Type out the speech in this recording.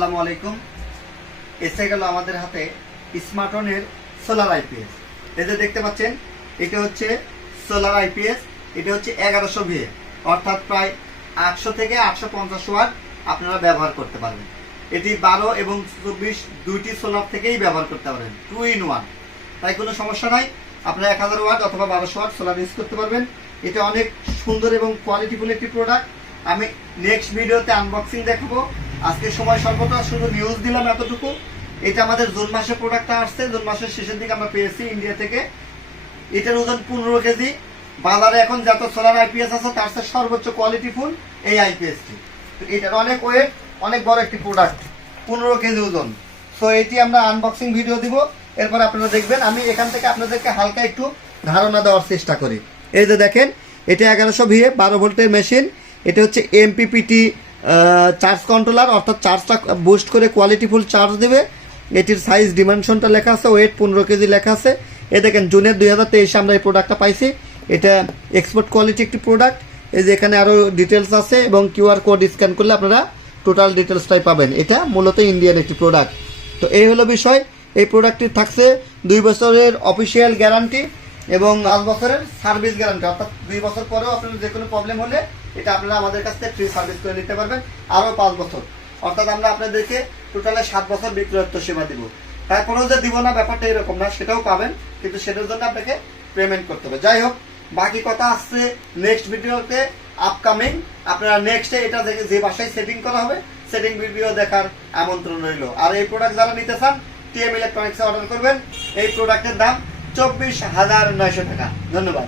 আসসালামু আলাইকুম। এসে গেল আমাদের হাতে স্মার্টনের সোলার আইপিএস এই যে দেখতে পাচ্ছেন, এটা হচ্ছে সোলার আইপিএস এটা হচ্ছে এগারোশো ভিএ অর্থাৎ প্রায় আটশো থেকে আটশো পঞ্চাশ ওয়াট আপনারা ব্যবহার করতে পারবেন। এটি বারো এবং চব্বিশ দুইটি সোলার থেকেই ব্যবহার করতে পারবেন টু ইন ওয়ান তাই কোনো সমস্যা নাই, আপনারা এক হাজার ওয়াট অথবা বারোশো ওয়াট সোলার ইউজ করতে পারবেন। এটা অনেক সুন্দর এবং কোয়ালিটিফুল একটি প্রোডাক্ট আমি নেক্সট ভিডিওতে আনবক্সিং দেখাবো। আজকে সময় স্বল্পতা, শুধু নিউজ দিলাম এতটুকু। এটা আমাদের জুন মাসে প্রোডাক্টটা আসছে, জুন মাসের শেষের দিকে আমরা পেয়েছি ইন্ডিয়া থেকে। এটার ওজন পনেরো কেজি। বাজারে এখন যত সোলার আইপিএস আছে, তার সাথে সর্বোচ্চ কোয়ালিটি ফুল এই আইপিএসটি এটার অনেক ওয়েট অনেক বড় একটি প্রোডাক্ট পনেরো কেজি ওজন। সো এটি আমরা আনবক্সিং ভিডিও দিব, এরপর আপনারা দেখবেন। আমি এখান থেকে আপনাদেরকে হালকা একটু ধারণা দেওয়ার চেষ্টা করি। এই যে দেখেন, এটা এগারোশো ভিএ বারো ভোল্টের মেশিন এটা হচ্ছে এমপিপিটি চার্জ কন্ট্রোলার অর্থাৎ চার্জটা বুস্ট করে কোয়ালিটিফুল চার্জ দেবে। এটির সাইজ ডিমেনশনটা লেখা আছে ওয়েট পনেরো কেজি লেখা আছে। এ দেখেন, জুনের দুই হাজার তেইশে আমরা এই প্রোডাক্টটা পাইছি। এটা এক্সপোর্ট কোয়ালিটি একটি প্রোডাক্ট এই যে এখানে আরও ডিটেলস আছে এবং কিউআর কোড স্ক্যান করলে আপনারা টোটাল ডিটেলসটাই পাবেন। এটা মূলত ইন্ডিয়ান একটি প্রোডাক্ট তো এই হলো বিষয়। এই প্রোডাক্টটি থাকছে দুই বছরের অফিসিয়াল গ্যারান্টি এবং পাঁচ বছরের সার্ভিস গ্যারান্টি, অর্থাৎ দুই বছর পরেও আপনার যে কোনো প্রবলেম হলে এটা আপনারা আমাদের কাছ থেকে ফ্রি সার্ভিস করে নিতে পারবেন, আরও পাঁচ বছর। অর্থাৎ আমরা আপনাদেরকে টোটালে সাত বছর বিক্রয়ত্ব সেবা দিব। তারপরেও যে দিব না, ব্যাপারটা এরকম না, সেটাও পাবেন, কিন্তু সেটার জন্য আপনাকে পেমেন্ট করতে হবে। যাই হোক, বাকি কথা আসছে নেক্সট ভিডিওতে আপকামিং আপনারা নেক্সটে এটা দেখে যে বাসায় সেটিং করা হবে সেটিং ভিডিও দেখার আমন্ত্রণ রইল। আর এই প্রোডাক্ট যারা নিতে চান টিএম ইলেকট্রনিক্সে অর্ডার করবেন। এই প্রোডাক্টের দাম চব্বিশ হাজার নয়শো টাকা। ধন্যবাদ।